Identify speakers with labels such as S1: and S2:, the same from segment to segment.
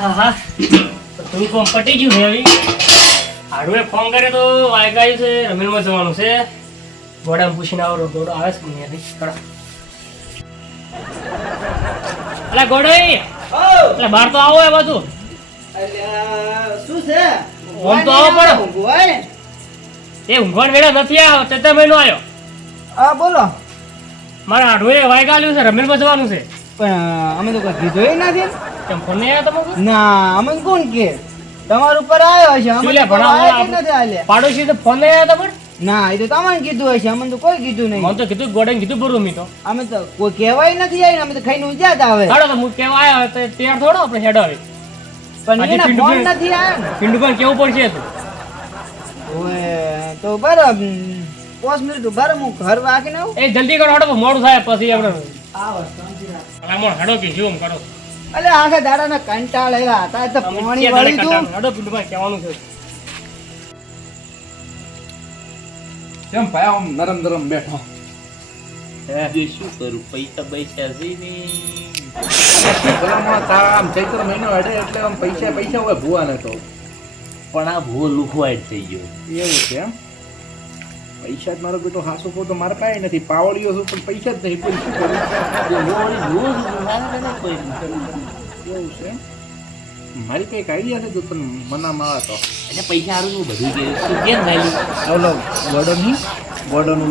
S1: આહાહા. તો તું કોમ પટી ગયું છે હવે? હાડુએ ફોન કરે તો વાયકાયું છે રમેલમાં જવાનું છે. ગોડામાં પૂછીને આવો ગોડો આવે છે અલા ગોડોઈ એટલે બહાર તો આવો એ બધું.
S2: શું છે
S1: ઓમ તો આવો પડે.
S2: ઊંઘવાય?
S1: એ ઊંઘવાણ વેળા નથી આવ્યો ચેતા મહિનો આવ્યો.
S2: હા બોલો.
S1: મારા હાડુએ વાયકાલ્યું છે રમેલમાં જવાનું છે.
S2: પણ અમે તો કીધું નથી.
S1: તેમ ફોન નહીં આવ્યો તમારો
S2: ના અમે કોણ કે? તમારા ઉપર આવ્યો છે અમે? નથી.
S1: પાડોશી તો ફોન નહીં આવ્યો તમારે?
S2: ના એ તો તમને કીધું હશે અમને તો કોઈ કીધું
S1: મને
S2: નહીં
S1: તો કીધું ગોડે કીધું બરું મી તો.
S2: અમે તો કોઈ કહેવાય નથી આવ્યું અમે તો ખાઈને ઉજ્યા હતા હવે
S1: હાડો તો હું કહેવા આવ્યો તો તૈયાર થોડો આપણે હેડો આવી
S2: પણ એના ફોન નથી આવ્યો ને.
S1: પિંડુભાઈ કેવું પડશે તું?
S2: ઓએ, તો બરાબર પાંચ મિનિટ ઊભા હું ઘર વાગીને આવું.
S1: એ જલ્દી કરો હાડો મોડું થાય પછી આપણે.
S2: આવો, શાંતિ રાખ.
S1: અલા કે જીવમ કરો.
S2: અલે આખા દાડાના કંટાળેલા હતા. તો પાણી વાળી વળી
S1: નડો? હડો કહેવાનું છે.
S3: કેમ ભાઈ આમ નરમ નરમ બેઠો?
S4: જે શું કરું? પૈસા પૈસા છે ને.
S3: ભલામણ તારા આમ ચૈત્ર મહિનો હેડે એટલે આમ પૈસા પૈસા હોય ભૂવા નતો
S4: પણ આ ભૂ લુખવાય થઈ ગયો.
S3: એવું છે એમ? પૈસા જ મારો બેટો હાસો કહું તો મારે કાંઈ નથી. પાવડીઓ છું પણ પૈસા જ નહીં કોઈ શું કરું?
S4: નથી કોઈ
S3: એવું છે મારી કંઈક આઈડિયા તો પણ મનામાં આવે તો.
S4: એટલે પૈસા હારું હું બધું કે કેમ ભાઈ?
S3: ઓલો ગોડન નહીં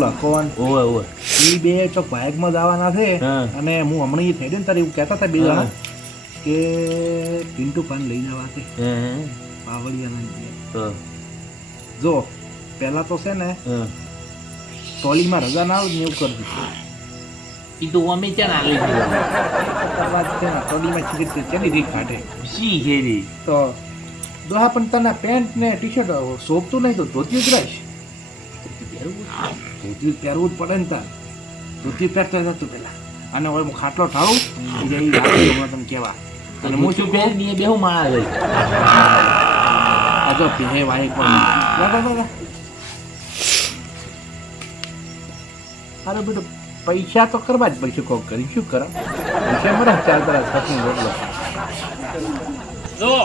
S3: લખવાન.
S4: ઓવે ઓવે
S3: એ બે ચોક બાઇકમાં જ આવવાના છે અને હું હમણાં એ થઈ ને તારે એવું કહેતા હતા બે જણા કે પિન્ટુ પાન લઈ જવા છે પાવડિયાના જો પહેલા તો છે ને ટોલીમાં રજા ના આવે એવું કરજો.
S4: ઈ તો અમે ત્યાં
S3: કરવા જ છે ને ટ્રોલીમાં ચીકરી ચેની રીત કાઢે?
S4: શી હેરી?
S3: તો દોહા પણ તને પેન્ટ ને ટી શર્ટ શોભતું નહીં તો ધોતી જ રહીશ ધોતી પહેરવું જ પડે ને તાર. ધોતી પહેરતા જતું પેલા અને હવે હું ખાટલો ઠાળું એ તને કહેવા. અને હું શું
S4: પહેરી બે હું માળા લઈ
S3: આ પહેવાય પણ. દાદા લા, અરે બધું. પૈસા તો કરવા જ પડશે કોક કરી. શું કરો? પૈસા મળે ચાર તારા સપનું રોટલો.
S1: જો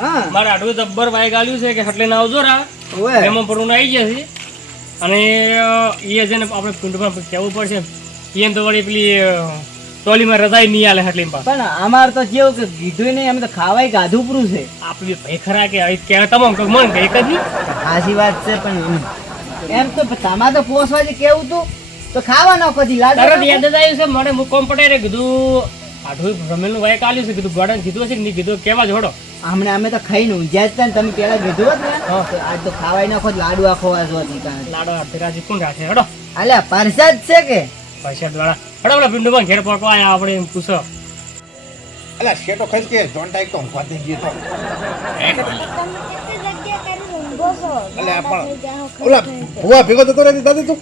S2: હા.
S1: મારા હાડુએ જબ્બર વાઈક આલ્યું છે કે એટલે ના આવજો રા. એમાં પડવું આવી ગયા છે. અને એ છે ને આપણે પિંડમાં કહેવું પડશે. એને તો વળી પેલી ટોલીમાં રજાઈ નહીં આલે હટલીમાં
S2: પણ. અમાર તો કેવું કે કીધું નહીં અમે તો ખાવાય ગાધું પૂરું છે.
S1: આપણે ભાઈ ખરા કે અહીં તમામ કે મન કે એક જ નહીં.
S2: સાચી વાત છે પણ એમ- એમ તો તમારે તો પોસવા જે કેવું તું. તો ખાવાનો પછી લાડુ
S1: તરત યાદ જ આવ્યું છે મને હું કોમ્પ્યુટરે કીધું આઠું રમેલનું વાઈક આલ્યું છે કીધું ગોડાને કીધું છે કે નહીં કીધું કેવા જોડો?
S2: હમણાં અમે તો ખાઈને ઊંઝ્યા જ ને તમે પેલા કીધું હોત ને આજ તો ખાવાય નાખો લાડુ આખો વાસો હતી કાંઈ.
S1: લાડો હાથે કોણ રાખે હડો.
S2: અલ્યા પરસાદ છે કે?
S1: પરસાદ વાળા હડો પેલા પિંડુભાઈ ઘેર પકવા આયા આપણે એમ પૂછો.
S3: અલા શેટો ખસ કે જોન ટાઈક તો ઊંઘવા દઈ ગયો તો. અલે પણ ઓલા ભૂવા ભેગો તો કરે દાદી તું.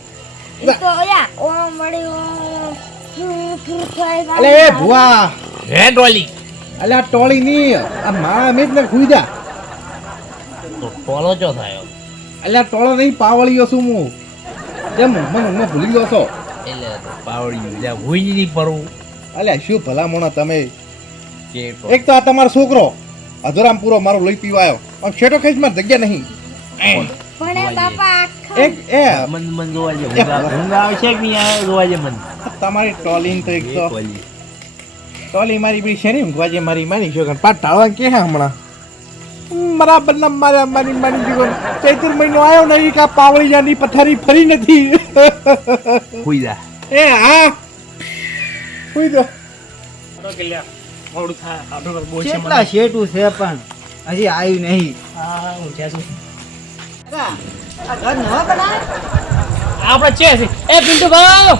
S3: અલે એ ભુવા.
S4: હે ડોલી
S3: અલે આ ટોળી ની આ મારા મેજ ને
S4: તો ટોલો ચો થયો?
S3: અલે આ ટોળો નહીં પાવળીયો છું હું. કેમ મને હું ભૂલી ગયો છો
S4: એટલે પાવડી જા ભૂઈ નહીં પડવું
S3: અલે શું ભલામણો તમે? એક તો આ તમારો છોકરો અધરામ પૂરો મારો લઈ પીવાયો. આવ્યો આમ શેટો ખેંચમાં જગ્યા નહીં. એક એ.
S4: મન મન જોવા જે ઊંઘ ઊંઘ કે નહીં? જોવા જે મન.
S3: તમારી ટોલીન તો એક તો. ટોલી મારી બી છે ઊંઘવા જે મારી મારી છો પાટ ટાળવા કે હમણાં? બરાબર ના મારે મારી મારી જીવો ચૈત્ર મહિનો આવ્યો ને ઈ કા પાવળી જાની પથારી ફરી નથી.
S4: હુઈ જા
S3: એ હા. હુઈ દો
S2: કેટલા શેટું છે પણ હજી આવ્યું નહીં.
S1: હા હું જ્યાં છું.
S2: આ ઘર નવા બનાવે?
S1: આપણે છે એ પિન્ટુ ભાઈ!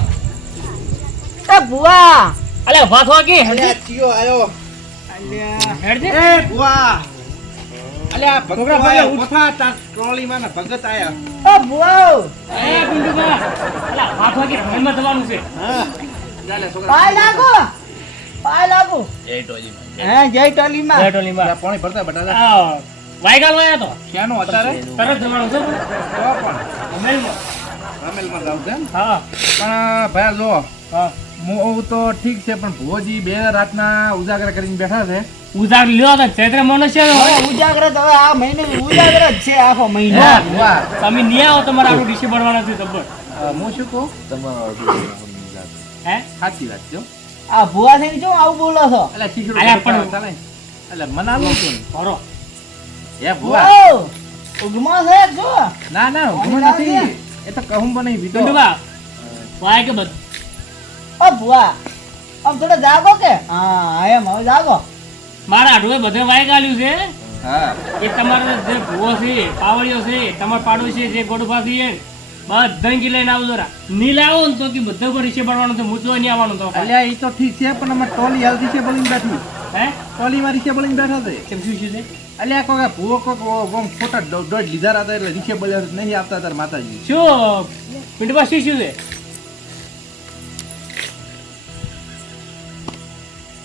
S2: એ બુઆ
S1: અલે વાત કે
S3: અલ્યા ચિયો આયો.
S1: હેડ દે
S3: એ બુઆ અલ્યા ભગરા ભાઈ ઉઠા. તાર ટ્રોલીમાં ને ભગત આયા.
S2: એ બુઆ
S1: એ પિન્ટુભાઈ અલે વાત વાગી રમેલમાં જવાનું છે.
S3: હા.
S2: પાય લાગો! પાય લાગો!
S4: જય ટોલી
S2: હે જય ટોલીમાં.
S1: જય ટોલીમાં.
S3: પાણી ભરતા બટાલા.
S1: આ વાયગાલ વાયા તો?
S3: ક્યાંનો અત્યારે?
S1: તરત જવાનું છે.
S3: તો પણ
S1: રમેલમાં
S3: રમેલમાં જાવ છે
S1: હા.
S3: પણ ભાઈ જો
S1: હા.
S3: હું તો ઠીક છે પણ ભુવોજી બે રાતના ઉજાગર કરીને બેઠા છે.
S1: ઉજાગર લ્યો તો ચૈત્ર મનુષ્ય
S2: ઉજાગર તો હવે આ મહિને ઉજાગરત છે આખો મહિનો.
S1: તમે નહીં આવો તમારે આનું ડીસી બનવાના છે
S3: તબર હું શું કહું?
S1: હે?
S3: સાચી વાત છે
S2: આ ભુવા થઈને જો આવું બોલો છો?
S1: એટલે પણ-
S3: ચાલે. અલા, મને આલું ને. હે, ભુવા.
S2: ઉગમાં છે જો.
S3: ના ના હું નથી. એ તો કહું પણ નહીં બીજો
S1: પિન્ટુબા વાય કે બધું?
S2: ઓ ભુવા આમ થોડો જાગો કે? હા એમ હવે જાગો.
S1: મારા આઠુએ બધે વાય ગાલ્યું છે.
S3: હા.
S1: એ તમારો જે ભૂવો છે પાવળિયો છે તમારા પાડોશી જે ગોડફા છે બધા કી લઈને આવજો રા નહીં લાવો ને તો કે બધા પર રીસે પડવાનું તો મૂચવા નહીં આવવાનું તો.
S3: અલ્યા એ તો ઠીક છે પણ અમે ટોલી હાલ છે બોલીને બેઠી.
S1: હે?
S3: ટોલી માં બોલીને બેઠા છે?
S1: કેમ શું શું છે?
S3: એટલે આ આ ભૂવો કોક ઓ ફોટા ખોટા દોઢ લીધા હતા એટલે રિક્ષા બોલ્યા નહીં આપતા તાર માતાજી.
S1: શું? પિન્ટુબા શું શું છે?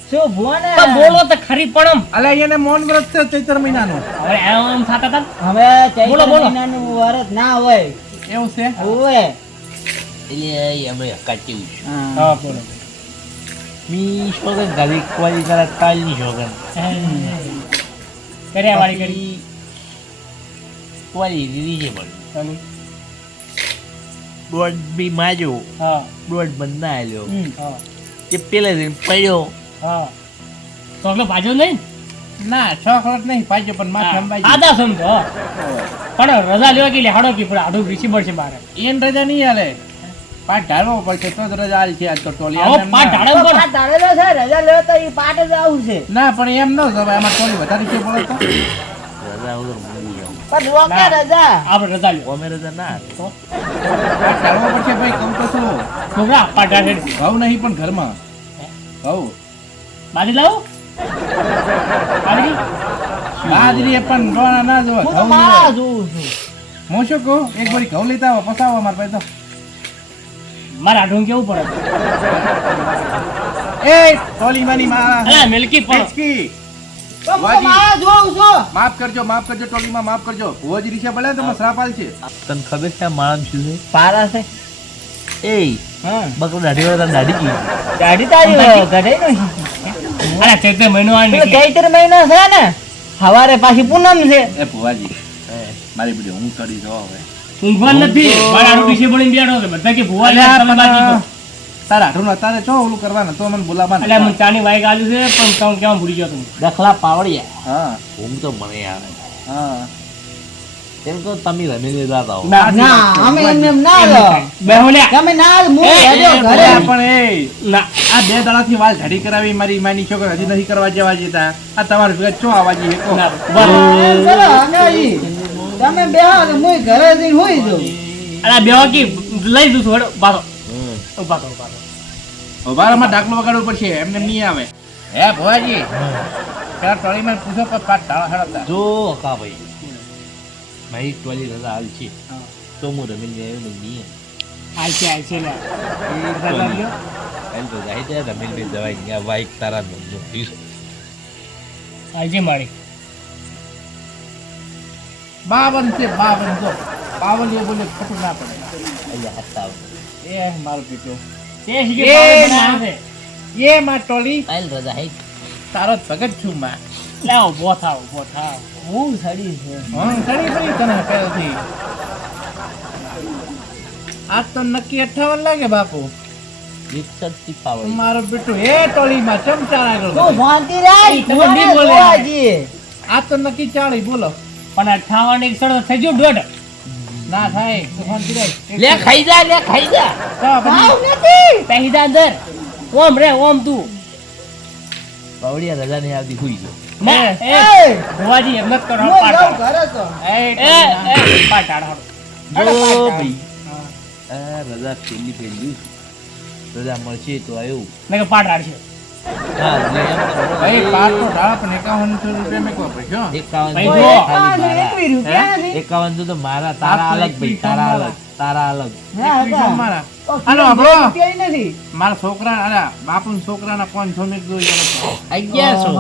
S2: શું ભુવા
S1: બોલો તો ખરી પણ આમ.
S3: અલ્યા એને મૌન વ્રત છે ચૈત્ર મહિનાનું.
S1: હવે એમ થતા હતા?
S2: હવે ચૈત્ર
S1: બોલો, બોલો.
S2: મહિનાનું વરત ના હોય.
S3: એવું છે?
S2: હોય.
S4: એટલે અમે કાચી
S1: હા બોલો.
S4: મી શોગન ગાડી કોઈ કરા તાલની શોગન
S1: કર્યા વાળી કરી
S4: કોઈ રીરી છે પણ. દોઢ બી માજો
S1: હા
S4: દોઢ બંધ ના આલ્યો.
S1: હા
S4: કે પેલે દિન પડ્યો
S1: હા તો એટલે ભાજો નહીં
S3: ના છ વખત નહીં પાજો પણ માથે અંબાજી
S1: આદા સમજો પણ રજા લેવા કે લેહાડો કે પણ આડું રીસી પડશે મારે
S3: એન રજા નહીં હાલે પાટ ઢાળવો પડશે તો જ રજા આલી છે આજ તો ટોલી
S1: આવો
S3: આમ એમ
S1: પાટ
S3: ના.
S1: ઢાળે
S2: પાટ ધારેલો છે રજા લેવા તો એ પાટ જ આવું છે.
S3: ના પણ એમ ન જવાય આમાં ટોલી વધારે છે બોલો તો?
S4: રજા
S2: પણ રોકે રજા?
S1: આપણે રજા લ્યો.
S4: અમે રજા ના
S1: તો?
S3: પાટ ઢાળવો પડશે ભાઈ કહું તો શું
S1: છોકરા પાટ ઢાળે
S3: ઘઉં નહીં પણ ઘરમાં. ઘઉં
S1: બાજી લાવો. બાજી
S3: બાજરી? એ પણ ડોણા ના જોવા ઘઉં
S2: જોઉં છું.
S3: હું શું કહું એક વાર ઘઉં લેતા આવો પસાવો મારા ભાઈ તો.
S1: મારે આઢું કેવું પડે?
S3: એ ટોલી માની માં.
S1: અલા મિલકી
S2: છું
S3: માફ કરજો માફ કરજો ટોલીમાં માફ કરજો. તો શ્રાપ છે
S4: તને ખબર છે આ શું છે?
S2: પારા છે.
S4: એ
S2: હા
S4: બકરો દાઢી વાળા તને દાઢી કી
S2: તારી ગઢે નો
S1: અલા ચૈત્ર મહિનો આ નીકળી
S2: ચૈત્ર મહિનો છે ને સવારે પાછી પૂનમ છે.
S3: એ ભુવાજી મારી બધી હું કરી દો હવે.
S1: ઊંઘવા નથી મારે આડું ડીશે બળીને બેઠો છે બધા કે ભૂવા લે તમે બાકી.
S3: તારા હાથું અત્યારે ચો ઓલું કરવાનું તો મને બોલાવા
S1: એટલે મને ચાની વાઈ ગાલ્યું છે પણ તમે કેમ ભૂલી ગયો તું
S4: દખલા પાવડિયા
S3: હા
S4: ઊંઘ તો મને આવે
S3: હા
S4: એમ તો તમે રમી લેતા હતા
S1: ના
S2: ના અમે એમ એમ ના લો
S1: બેહોલ્યા.
S2: તમે ના જ હું
S1: એ, એ,
S2: હેડ્યો
S3: એ
S2: ઘરે
S3: પણ એ
S1: ના
S3: આ બે દાડાથી વાલ ઝડી કરાવી મારી માની છોકરો હજી નથી કરવા જવા જતા આ તમારે ભેગા ચો
S1: આવાજી.
S2: એમ કરો, અમે. તમે બે હું ઘરે જઈને હોઈ જાઉં
S1: અરે બે વાગી લઈ છું બારો ઊભા કરો ઊભા કરો.
S3: ઉભારામાં ડાકલો વગાડવો પડશે એમને નહીં આવે. હે ભુવાજી. પેલા ટોળીમાં પૂછો કે પાટ ઢાળા હડતા
S4: જો કા ભાઈ. મારી ટોલી રજા હાલ છે. તો હું રમીને આવ્યો ને નહીં
S1: હાલ છે હાલ છે લે.
S4: એમ તો જાય ત્યાં રમીને જવાય આ બાઈક તારા
S1: નું છે મારી.
S3: બાવન છે બાવન જો. બાવન એ બોલે ખોટું ના પડે.
S4: અહીંયા હસતા
S3: એ મારો પીટો.
S1: તે પાવર
S3: ના.
S1: છે.
S3: એ માં ટોલી.
S4: હાલ રજા હે.
S3: તારો ભગત છું માં.
S1: લાવ ઊભો થાવ ઊભો થાવ.
S2: હું સડી છે.
S3: હું સડી પડી તને પહેલથી. આજ તો નક્કી અઠાવન લાગે બાપુ. મારો બેટું એ ટોળીમાં ચમચાર વધે.
S2: શાંતિ રાખ.
S1: બોલે.
S3: આ તો નક્કી ચાળી બોલો.
S1: પણ અઠાવન એકસઠ થઈ ગયું દોઢ.
S3: ના થાય
S4: લે ખાઈ જા લે ખાઈ જા.
S2: નથી.
S1: પહેલા અંદર. ઓમ રે ઓમ તું.
S4: પાવડિયા રજા નહીં આવતી ગયો.
S1: જ પાટ પાટ
S4: જો
S2: પાટા.
S4: ભાઈ. આ રજા મળશે તો આવ્યું
S1: મેં કે
S3: ભાઈ પાર તો ઢાળ પણ એકાવનસો રૂપિયા
S1: ભાઈ
S4: મારા. તો તારા અલગ ભાઈ તારા અલગ તારા અલગ.
S3: મારા. છોકરા અલા બાપુ છોકરાના પાંચસો
S4: અગિયારસો.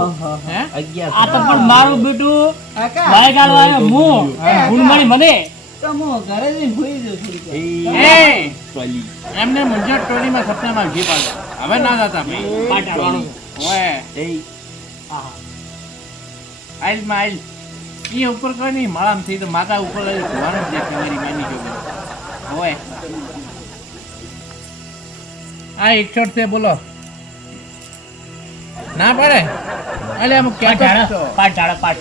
S4: અગિયારસો.
S1: આ તો પણ મારું બેટું બાય ગાળો હું
S3: હા.
S1: મળી મને.
S2: તો હું ઘરે જઈને હોઈ જાઉં થોડીક
S3: એ.
S4: ટોલી.
S3: એમને મુંજા ટોળીમાં સપનામાં ઘી પાડો. હવે ના જતા ભાઈ.
S1: પાટ હાડવાનું
S4: એ.
S1: હા
S3: આઈલમાં એ ઉપર કોઈ નહીં માળામાં થઈ તો માતા ઉપર લઈ ધોવાનું જ દેખે મારી માની જો હોય આ એકસઠ છે બોલો. ના પડે? અલે
S1: અમુક
S3: ક્યાં
S1: પાટ પાટ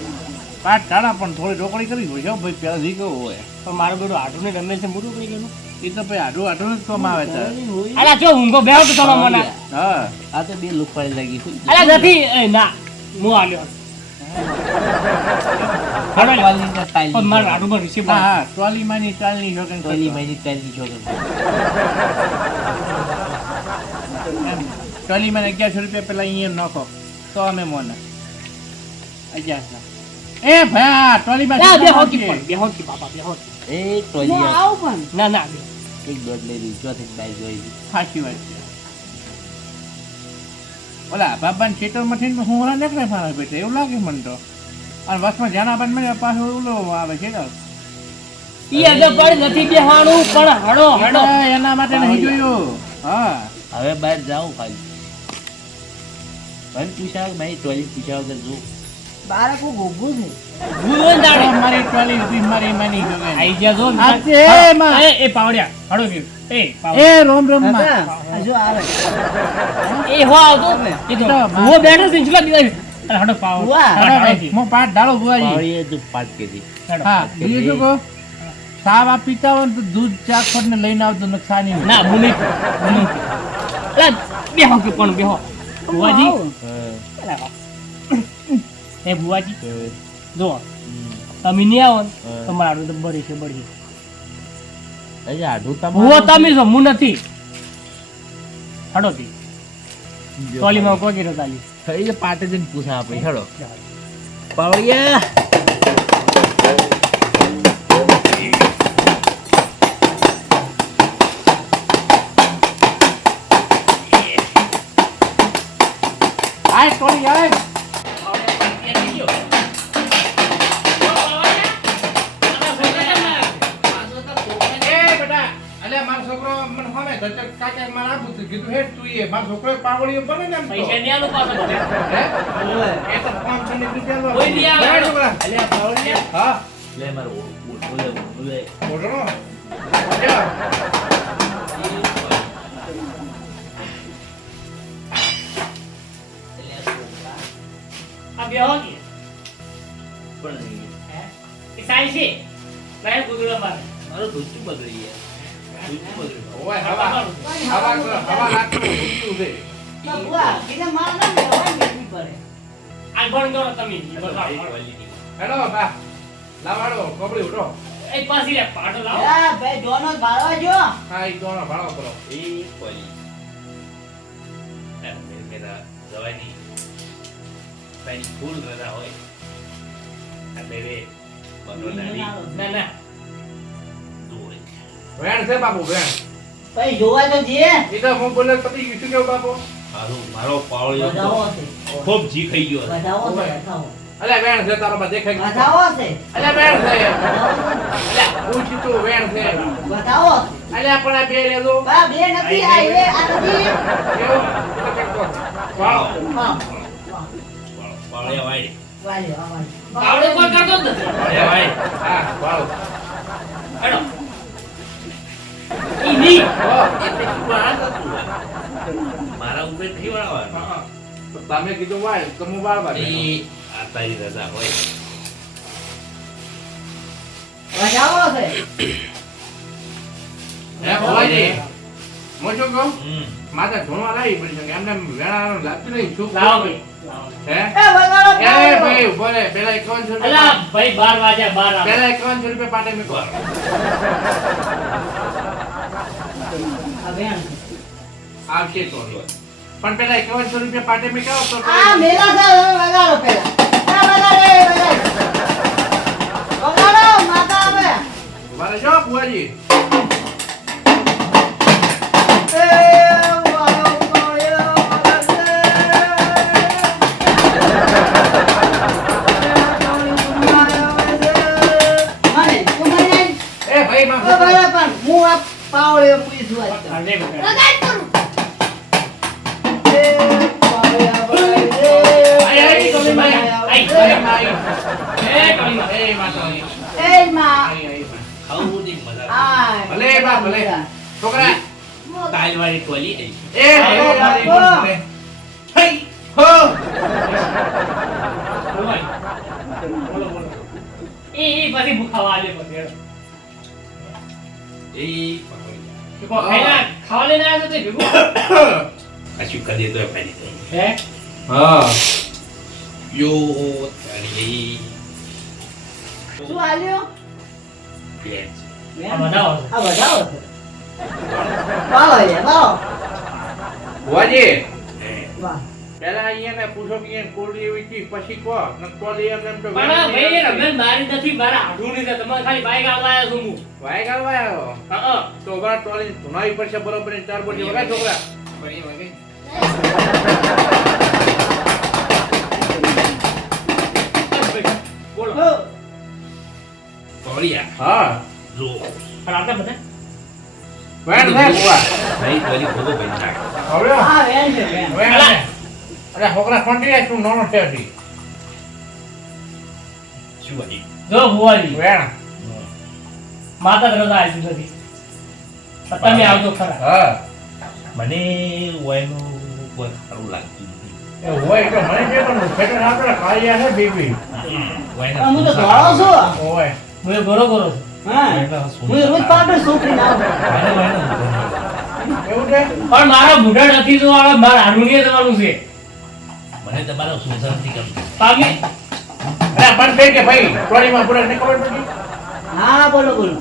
S3: પાટ ટાણા પણ થોડી રોકડી કરી હોય. ભાઈ પેલા જી કેવું હોય.
S1: પણ મારો બેટું આટલું ને રમે છે મોટું કરી ગયું
S3: એ તો ભાઈ આડું આડું જ કોમ આવે છે
S1: અલા જો ઊંઘો બેહો તો તમે મને.
S3: હા.
S4: આ તો બે લુકવાળી લાગી
S1: અલા નથી. એ ના. હું આલ્યો.
S3: ટ્રોલી માં અગિયારસો રૂપિયા પેલા અહીંયા નાખો. તો અમે મોને. અગિયારસો. એ?
S1: પણ બેહો કી બાપા બેહો કી.
S4: એ ટોલી
S2: હું પણ.
S1: ના ના
S4: એક દોઢ લઈ લીધી ચોથી બાઈ જોઈ
S3: સાચી વાત છે. ઓલા બાબાને ખેતરમાંથી ને હું ઓલા નીકળે મારા બેટા એવું લાગે મને તો. અને બસમાં જ્યાં આપણને પાછું આવે છે
S1: ઈ આજે પણ નથી પણ
S3: એના માટે નહીં જોયું. હા.
S4: હવે બહાર જાઉં ખાલી. મને પૂછાવ ભાઈ ટોલી પૂછાવ વગર જો.
S2: બાળક ગોગું છે.
S1: ભૂલો દાડે.
S3: મારી ટ્રોલી હતી મારી માની જોગે
S1: આઈ ગયા જો
S3: આ તે એમાં.
S1: એ એ પાવડિયા હડો કે એ
S3: એ રોમ રોમમાં.
S2: કાકા, આવે.
S1: એ હો આવતો. એ તો ભૂવો બેઠો છે ચલા દીવા અરે પાવ.
S2: ભૂવા.
S1: હડો, હડો કી.
S3: હું પાટ ડાળો બુઆજી
S4: પાવડીએ તું પાટ કીધી.
S1: હડો.
S3: હા બીજું શું કહો? સાવ આ પીતા હોય તો દૂધ ચાખર ને લઈને આવતો નુકસાની
S1: ના અલા બેહો કે પણ બેહો. એ ભુવાજી? જો તમે નહીં આવો
S4: તો
S1: મારું તો બળી છે બળી
S4: આઢું
S1: તમે
S4: હું
S1: તમે છો. હું નથી. હડો તી. ટોલીમાં કોકી રતાલી.
S4: થઈ જાય પાટે જઈને પૂછા આપણે હડો. પાવડિયા
S3: All right, 28. મારો છોકરો પાવડીઓ બને ને
S1: પૈસા નહીં આલો પાછો
S3: હે? એ તો પાંચસો ને એક રૂપિયા
S1: કોઈ નહીં આવે.
S3: છોકરા.
S4: અલ્યા પાવડી
S3: હા
S4: લે મારો બોલે બોલે
S3: ઓઢણો. લ્યો.
S1: આ બેહો કે
S4: પણ
S1: હે? એ સાઈ છે ના ગુદડો મારે
S4: મારો ધોતી બગડી ગયા ધોતી બગડી
S3: ઓય હવા હવા કરો, હવા નાખો, ઊંચું છે.
S2: તો બુઆ, એને માર ના દેવાય ને એટલી પડે.
S1: આ ગણ ગણો તમે
S4: ભાઈ
S1: બતાવો.
S4: ટોલી
S3: હેડો બા લાવાડો કપડી ઉઠો
S1: એ પાછી
S2: એલા, ભાઈ ડોનો ભાળવા જો
S3: હા દોણો ભાડો કરો
S4: એ જવાની તારી ફૂલ રજા હોય એટલે રે બગડો
S1: ના ના
S4: દોડે
S3: વેણ છે બાપુ વેણ.
S2: ભાઈ જોવા તો જઈએ.
S3: એ તો હું બોલે પતી ગયું શું કેવું બાપુ?
S4: મારો મારો
S2: છે
S4: ખૂબ જી ખાઈ ગયો
S2: બધાવો છે
S3: અલ્યા વેણ છે તારો બા દેખાય ગયું.
S2: છે
S3: અલે વેણ છે. અલે પૂછી તું વેણ છે.
S2: છે
S3: અલ્યા પણ આ બે લેજો
S2: બા બે નથી આ એ આ નથી.
S3: વાળો
S2: હા
S4: પાવ- પાવળિયા વાળી
S2: વાલી વાલી
S1: કોઈ કરતો જ નથી.
S4: વાળી
S3: હા વાળો
S1: હેડો. ઈ ની
S4: હોય? મારા ઉપરથી વળાવવાનું.
S3: હા. તો તમે કીધું વાળ તો હું વાળવા
S4: એ
S3: બેઠો.
S4: આ તારી રજા હોય
S2: છે?
S3: હે ભુવાજી હું શું કહું? માથે ધૂણવા લાવી પડી છે એમને લાગતું નહીં શું
S1: લાવો ભાઈ.
S3: હે?
S2: એ વગાડો
S3: એ
S2: પાવડો.
S3: ભાઈ ઊભો રે. પેલા 51
S1: અલા
S3: રૂપિયા
S1: ભાઈ બાર વાગ્યા બાર આવે
S3: પેલા 51 રૂપિયા પાટે મૂકો. આવશે તો પણ પેલા 51 રૂપિયા પાટે મૂકાવો તો
S2: આ મેલા છે વગાડો પેલા. આ વગાડો એ વગાડો. વગાડો માતા આવે
S3: મારે જો ભુવાજી.
S2: એ આજ
S1: બેટા.
S2: કરું
S3: છોકરા
S4: તાલવાળી ટોલી આવી.
S3: એ હો
S1: એ પછી ભૂખાવા આવે પછી
S4: એ
S1: ખાવા લઈને આવ્યા તે ભેગું?
S4: કશું કરી દે તો ફાડી દે.
S1: હે?
S3: હા
S4: યો તારી
S2: શું આલ્યો
S4: પ્લેન.
S1: આ વધાવો.
S2: આ છો. વાહ યાર વાહ. વાહ
S3: પેલા અહીંયા પૂછો કે અહીંયા કોળી એવી ચીજ પછી કહો ન કોળી એમ એમ તો
S1: પણ ભાઈ રમેશ મારી નથી મારા હાડું નહીં છે. તમારે ખાલી બાઈક આવવા આવ્યા છું હું.
S3: વાય ગાલવા આવ્યો
S1: હા, હા.
S3: તો બરા ટોળી ધુનાવી પડશે બરોબરની ચાર બોલી વગાડ છોકરા
S4: ફરી વગે.
S1: બોલો.
S2: હો
S4: ટોળિયા.
S3: હા
S4: જો.
S1: પણ આપણે બધા
S3: વેણ છે બુઆ
S4: ભાઈ ટોલી ભોગો ભાઈ નાખ.
S3: હવે
S2: આ વેણ છે વેણ
S3: છે. છોકરા ખોટી જાય તું નાનો છે હજી.
S4: શું હતી?
S1: જો ભુવાજી
S3: વેણ.
S1: માતા રજા આવી નથી પણ તમે આવજો ખરા.
S3: હા.
S4: મને ઓયનું કોઈ સારું લાગતું
S3: હોય તો મને જે પણ ફેટર આપણે ખાઈ છે બીબી.
S2: હું તો ધોળો છું?
S3: હોય.
S1: હું ગોરો ગોરો
S2: રોજ પાટો છોકરી ના
S1: પણ મારા બુઢા નથી તો મારા નહીં તમારું છે.
S4: મને તમારા નથી ગમતું.
S1: પામી
S3: અરે પણ થઈ કે ભાઈ? ટોળીમાં પૂરા ને ખબર પડી?
S2: હા બોલો બોલો.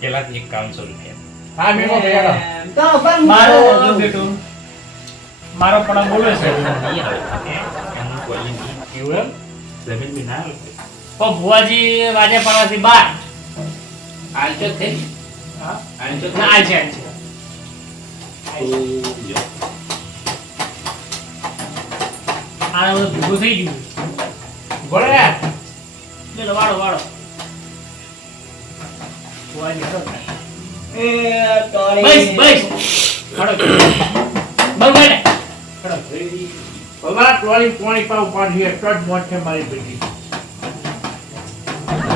S4: પેલા એક કામસો રૂપિયા
S3: હા મેમો
S2: એમ તો પણ
S1: મારો બેટો. મારો પણ બોલે છે.
S4: એનું કોઈ નહીં.
S3: એવું એમ?
S4: જમીન બી ના.
S1: પણ ભુવાજી વાજે પડવાથી બાર.
S4: આલચો થઈ?
S1: હા?
S4: આલચો?
S1: ના આજે છે આ ભેગું થઈ ગયું.
S3: ગોળે
S1: ચલો વાળો વાળો. બસ બસ.
S3: ટોળી પોણી જ છે મારી બેટી.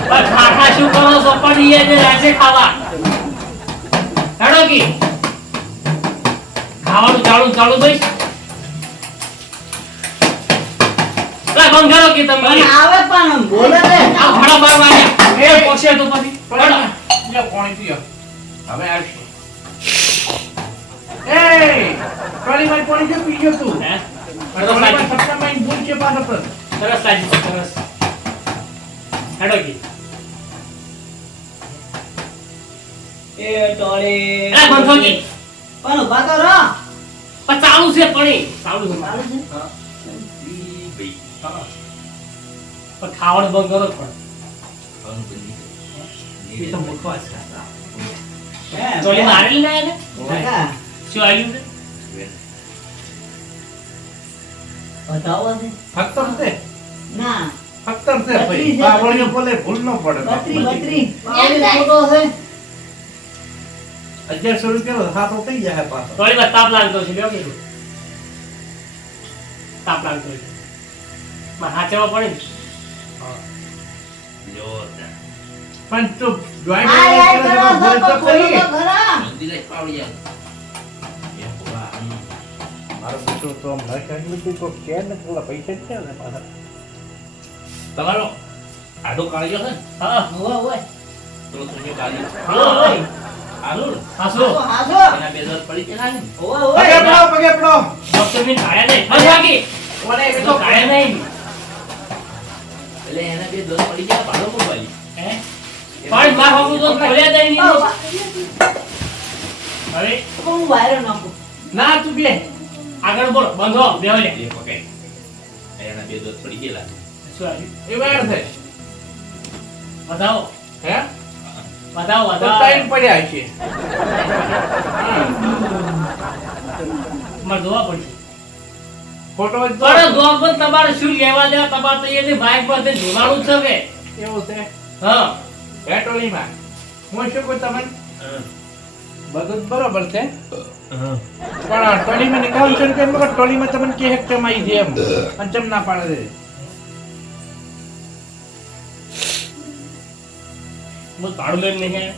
S1: પણ ખાખા શું કરો છો? પણ એ જે રાજે ખાવા. હેડો કી. ખાવાનું ચાલુ ચાલુ ભાઈ લા બંધ કરો કે તમે.
S2: આવે પણ બોલે રે
S1: આ ઘોડા બાર એ પોસે તો પછી. હેડો
S3: લ્યો પોણી પીઓ હવે આ એ કાલી મારી પોણી જો પી ગયો તું?
S1: હે?
S3: તો માં સત્તા ઈ ભૂલ છે પાસ પર.
S1: સરસ લાગી સરસ. હેડો કી.
S2: એ ટોળે.
S1: એ બંધો કી.
S2: પણ ઊભા તો રહો?
S1: પણ ચાલુ છે પણ ચાલુ છે.
S2: ચાલુ છે?
S1: હા. હા. પણ ખાવાનું બંધ કરો પણ. એ તો મૂકવા છે. ચોલી મારેલી ના એને? શું આવ્યું
S2: બતાવો છે?
S3: ફક્તમ
S2: ના
S3: ફક્તમ છે. ભાઈ બાવળીઓ બોલે ભૂલ ન પડે
S2: બત્રી બત્રી બાવળી ફોટો છે.
S3: અગિયારસો રૂપિયા હાથો થઈ જાય પાછો.
S1: થોડી વાર તાપ લાગતો છે લ્યો કીધું. તાપ લાગતો છે મારે પડે ને?
S4: તાર.
S3: પણ તું
S2: છો
S3: બોલે તો
S2: તો
S3: ખરી.
S4: મંદિરે જ ભગવાન, આનું
S3: મારો બેટો તો આમ કાઢી લીધું તો કે ને પેલા પૈસા છે ને પાછા
S4: તમારો આડો કાઢ્યો છે
S1: હા.
S2: હોય હોવે.
S4: પેલો તમે કાઢ્યો.
S1: હા
S2: હોવે.
S4: આડો
S1: હાસો.
S2: હાસો હાસો.
S4: એના બે દસ પડી ને?
S2: હોવે
S3: પગે પડો પગે પડો.
S1: ડોક્ટરની કાયા નહીં. બસ
S3: ઓલે એ
S1: તો
S3: તો
S1: નહીં.
S4: એટલે એના બે દોસ્ત પડી ગયા ભાડો મોબાઈલ
S1: હે? પણ માર હોવું દોસ્ત ખોલ્યા દઈ નહીં હવે
S2: હું વાયરો નાખું.
S3: ના તું બે.
S1: આગળ બોલ. બંધો. બેહો લે
S4: એ પકડ. એના બે દોસ્ત પડી ગયેલા.
S1: શું આવ્યું?
S3: એ વાયર છે.
S1: બતાવો
S3: હે? તો
S1: બતાવો
S3: ટાઈમ પડ્યા છે
S1: મારે ધોવા પડશે.
S3: ફોટો તમને? કે મગર છે એમ. અને ના પાડે છે.
S1: હું તાળું લઈને નહીં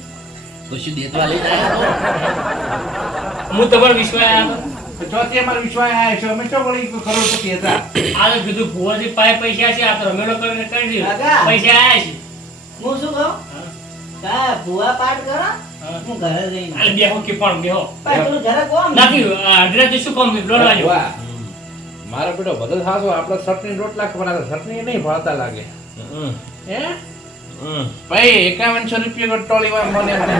S1: હું તમારો વિશ્વાસ
S3: ચોથી અમારે વિશ્વાસ આવ્યો છે અમે તો વળી કરોડપતિ હતા.
S1: આ તો કીધું ભુવાજી પાસે પૈસા છે આ તો રમેલો કરીને કરી દીધું. પૈસા આવ્યા છે.
S2: હું શું કહું? કા ભૂવા પાઠ કરો.
S1: હું.
S2: ઘરે જઈને
S1: આ બેહો કે પણ બેહો.
S2: પેલું ઘરે કોમ
S1: નથી આ શું કામ દોડવા જો
S3: વાહ. મારો બેટો બધો સાસો આપણે ચટણી રોટલા ખવડાવે ચટણી નહીં ભાવતા લાગે. હે? ભાઈ એકાવનસો રૂપિયા ટોલીમાં મને મને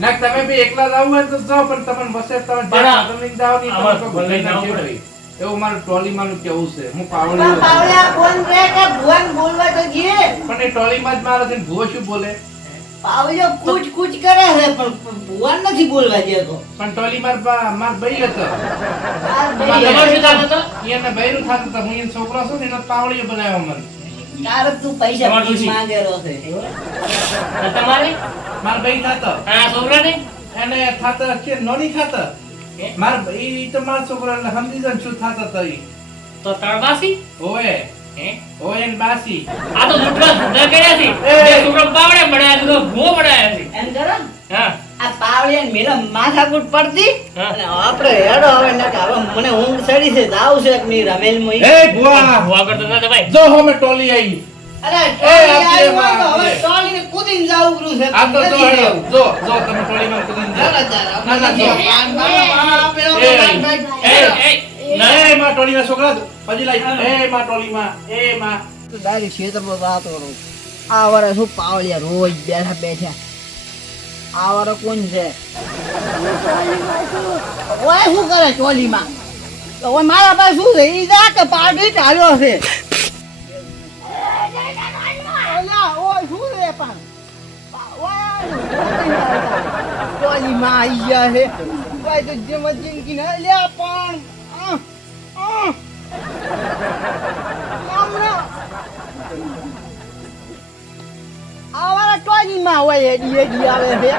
S3: ના તમે બી એકલા જ હોય તો જાઓ પણ તમને બસે તમે તમે જાઓ નહીં તમે
S1: ભલે
S3: કોઈ
S1: પડે.
S3: એવું મારું ટ્રોલી માં કેવું છે? હું પાવડે
S2: પાવડે કોણ રે કે ભુવન બોલવા તો ગયે
S3: પણ એ ટ્રોલીમાં જ મારે છે ને શું બોલે?
S2: પાવડિયો કૂચ કૂચ કરે છે પણ ભુવન નથી બોલવા દેતો.
S3: પણ ટ્રોલી માર બા- માર બઈ હતો.
S2: આ
S1: બઈ હતો?
S3: એને બૈરું થતું હતું હું એનો છોકરો છું ને એનો પાવડીઓ બનાવ્યો મને.
S2: તારે તું પૈસા. માંગેલો છે.
S1: તમારે?
S3: માર ભાઈ થતો
S1: આ છોકરા ને
S3: એને થતો કે નોની થતો માર ભાઈ તો મારો છોકરાને સમજી જન શું થતો તો ઈ
S1: તો તળવાસી
S3: ઓએ
S1: હે
S3: બાસી.
S1: આ તો લૂંટવા ધંધા કર્યા છે. છોકરા બાવળે બનાયા છે તો ભૂવો બનાયા છે.
S2: એમ કરો
S1: હા.
S2: આ પાવડિયા મેલા માથાકૂટ પડતી અને આપણે હેડો હવે હવે મને ઊંઘ ચડી છે જાવ છે કે નહીં રમેલમાં
S3: એ ભુવા
S1: ભૂવા કરતો ના ભાઈ
S3: જો હોમે ટોલી આવી
S2: અરે
S3: એ,
S2: આવી તો
S3: બે
S2: હવે ટોળીને કૂદીને જાવું પડ્યું છે
S3: આ તો જો હેડો જો જો તમે ટોલીમાં કૂદીને જાઓ. ના, ના, જો. એ,
S1: એ એ ના
S3: એ માં ટોલીના છોકરા પછી લાઈ એ માં ટોલીમાં એ માં
S2: તો વાતો કરું આ વરસ શું પાવલિયા રોજ બેઠા બેઠા આ વરસ કોણ છે? ઓય શું કરે ચોલીમાં? તો ઓય મારા પાસે શું છે? ઈ જા કે પાડી ચાલ્યો છે. ઓલા, ઓય શું છે પણ? આઈ ગયા છે. ઓય તો જેમ જિંદગી ના લે પણ આવારા ટોલીમાં હોય એડી એડી આવે છે.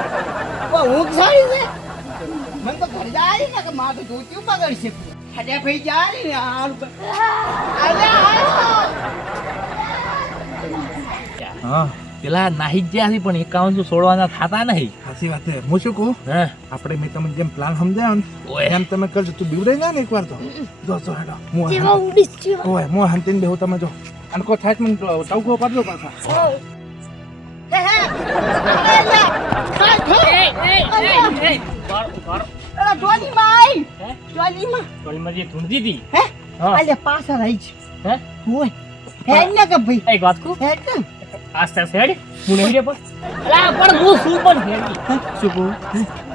S2: પણ ઊંઘ સારી છે? મને તો ઘરે જાય ને કે મારે તો ધોતિયું બગડશે. હડે ભાઈ જાય ને
S4: હા. પેલા નાહી જ ગયા છે પણ એકાવનસો સોળવાના થતા નહીં.
S3: સાચી વાત છે. હું શું કહું?
S4: હે.
S3: આપણે મેં તમને જેમ પ્લાન સમજાયો ને એમ તમે કરજો. તું બીવડાઈ ના ને એકવાર તો. જો જો હેડો. હું ઓય હું હંતીને બેહું તમે જો. અને કોઈ થાય તો. મને ટવકો પાડજો પાછા.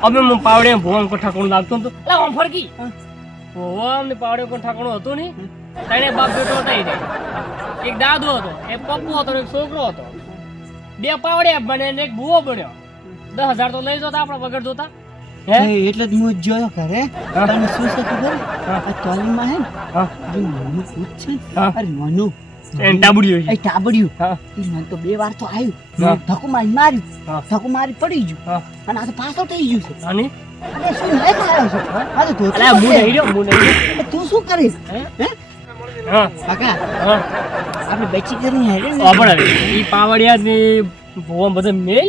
S1: અમે પાવડે ભુવન કો ઠાકોણ લાગતો તો અલા આમ ફરકી ભુવન ને પાવડે કો ઠાકોણ હતો ને તને બાપ બેટો હતા. એક દાદો હતો, એક પપ્પુ હતો, એક છોકરો હતો બે પાવડે બને એક ભૂવો બન્યો દસ હજાર તો લઈ જતા આપણે વગર જોતા.
S2: એટલે જ હું જોયો ઘરે.
S1: હા.
S2: શું છે ખબર. આ ટોલીમાં હે ને નાનું ભૂત છે અરે નાનું.
S1: એને
S2: એ ટાબડ્યું. મને તો બે વાર તો આવ્યું ધક્કો મારી. માર્યું ધક્કો મારી પડી ગયું. અને આ તો પાછો થઈ ગયું છે.
S1: અને
S2: અરે શું નહીં ખાયો છે? આ તો ધોતી
S1: હું નહીં રહ્યો હું નહીં
S2: તું શું કરીશ?
S1: હે?
S2: હે?
S1: હા.
S2: કાકા આપણે બેચી કરીને હેડે ને?
S1: આપણે ઈ પાવડિયા ને ભુવન બધા મેલ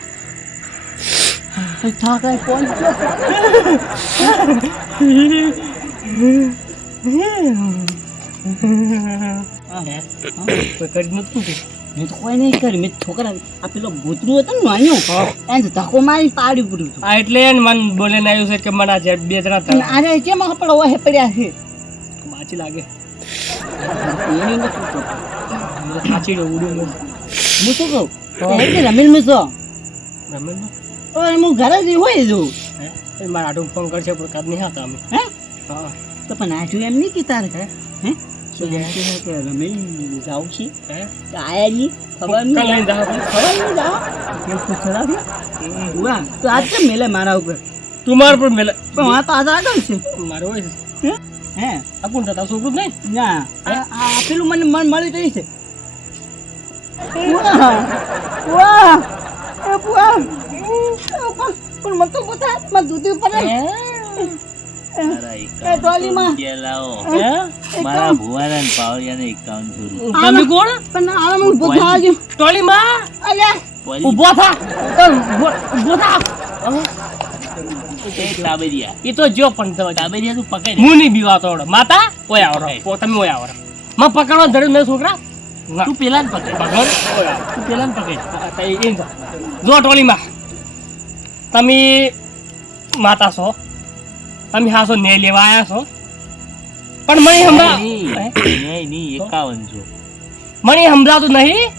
S1: નતું કે
S2: મેં તો કોઈ મારી પાડી
S1: એટલે એને મન બોલે છે કે મને આ બે ત્રણ ત્રણ
S2: આને કેમ આપણા પડ્યા છે
S1: માછી લાગે
S2: એની નથી શું કહું રમીલમાં છો
S1: ગમે ને.
S2: હવે હું ઘરે જ હોય જો.
S1: એ મારા આટું ફોન કરશે પણ કાદ નહીં હતા અમે
S2: હે?
S1: હા.
S2: તો પણ આટલું એમ નહીં કે તારે? હે? જાઉં છે ખબર નહીં. ખબર નહીં જાઓ. તો આજ કેમ મેલે મારા ઉપર?
S1: તું મારા પર મેલે.
S2: પણ આ તો આજ આગળ છે.
S1: મારો હોય છે.
S2: હે?
S1: આ થતા છોકરું નહીં?
S2: ના. આ આ પેલું મને મન મળી રહી છે. વાહ વાહ વાહ પણ પણ તો બતા મત દૂધી
S1: આવડે. માતા ઓય આવડો. તમે ઓય આવડો. માં પકડવા ધરે મેં છોકરા?
S4: તું પેલા પકડ.
S1: પકડ.
S4: તું પેલા પકડ.
S1: જો ટોલીમાં તમે માતા છો. તમે હાસો ને લેવા આવ્યા છો. પણ મને હમણાં હે?
S4: એકાવન છો.
S1: મને સમજાતું નહીં.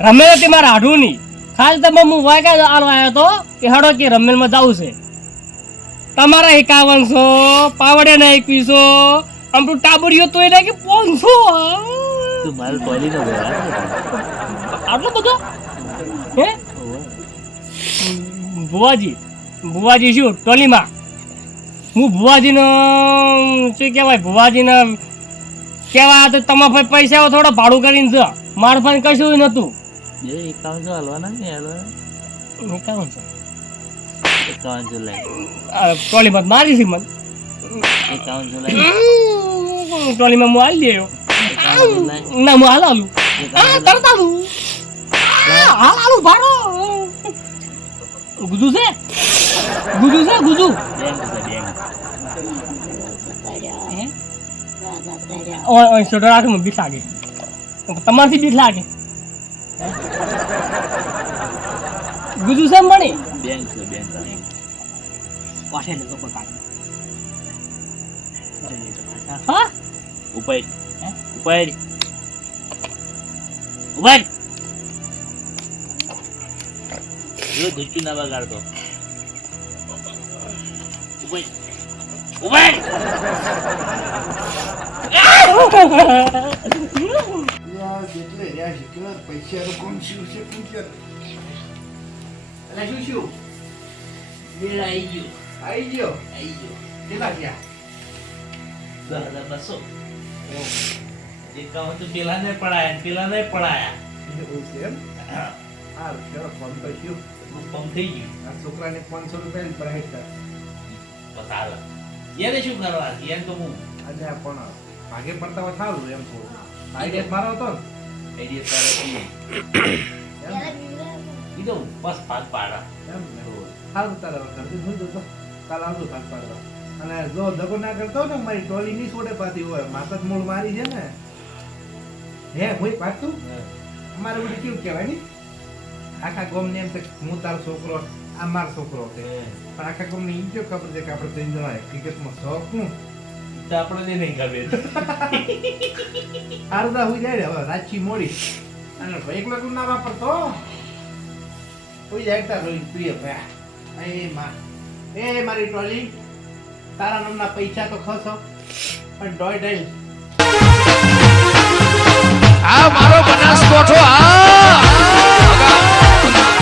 S1: રમેલ તે મારા હાડું નહીં ખાલી તમે હું વાગ્યા આલો આવ્યો તો કે હડો કે રમેલમાં જવું છે. તમારા એકાવનસો પાવડે ના એકવીસો આમ તો ટાબરિયો તો એને કે
S4: નો
S1: આટલો બધો? હે? ભુવાજી ભુવાજી શું ટોલીમાં? હું ભુવાજીનો શું કહેવાય ભુવાજીને કહેવાય તો તમારા ભાઈ પૈસા થોડો ભાડું કરીને જો. મારા પાસે કશું નહોતું.
S4: એ એકાવન છો હલવાના ને હલવાના?
S1: એકાવનસો.
S4: એકાવન છો લાઈ
S1: ટોલીમાં મારી છે મને
S4: એકાવન છો લાઈ
S1: ટોલીમાં હું
S4: એકાવન છો લાઈ.
S1: ના હું હાલ હાલું આ, તરત હાલું આ, હાલ હાલું ભાડો. ગુજુ છે? ગુજુ છે ગુજુ?
S4: બેંક છે બેંક
S1: ઓય ઓય રાખે મને બીક લાગે. તમારથી બીક લાગે. ગુજુ છે મણી
S4: બેંક છે બેંક
S1: વાઠે લેતો કોઈ કાઢ. હા?
S4: ઉપાય ઉપાય ઉપાય
S3: કેટલા ગયા
S4: ના હજાર બસો. એકાવન તો પેલા ને પડાયા પેલા ને પડાયા.
S3: એવું છે એમ?
S4: હા,
S3: ચલો ફોન તો શું
S4: થઈ ગયું
S3: આ છોકરાને પાંચસો રૂપિયા ને છે
S4: બસ હાલ. એને શું કરવા? એને તો હું.
S3: આજે પણ ભાગે પડતા હોય સારું એમ થોડું આઈડિયા મારો હતો ને.
S4: આઈડિયા તારે
S3: એમ?
S4: કીધું બસ ભાગ પાડા.
S3: એમ ને? સારું તારે હવે હું તો. કાલ આવજો ભાગ પાડવા અને જો દગો ના કરતો ને મારી ટોલી ની છોડે પાતી હોય. જ મૂળ મારી છે ને. હે કોઈ પાછું? અમારે બધું કેવું કહેવાય ને? આખા ગોમને એમ કે હું તારો છોકરો આ મારો છોકરો છે. પણ આખા ગોમને ને જો ખબર છે કે આપણે ત્રણ જણા ક્રિકેટમાં શોખનું
S4: તો આપણે નહીં ખબર
S3: આરદા હોઈ જાય હવે રાચી મોડી. અને એકલો તું ના વાપરતો. હોઈ જાય તાર રોઈ પ્રિય ભાઈ. એ માં એ મારી ટ્રોલી. તારા નામના પૈસા તો ખસો પણ ડોય ડેલ.
S5: આ મારો બનાસકોઠો આ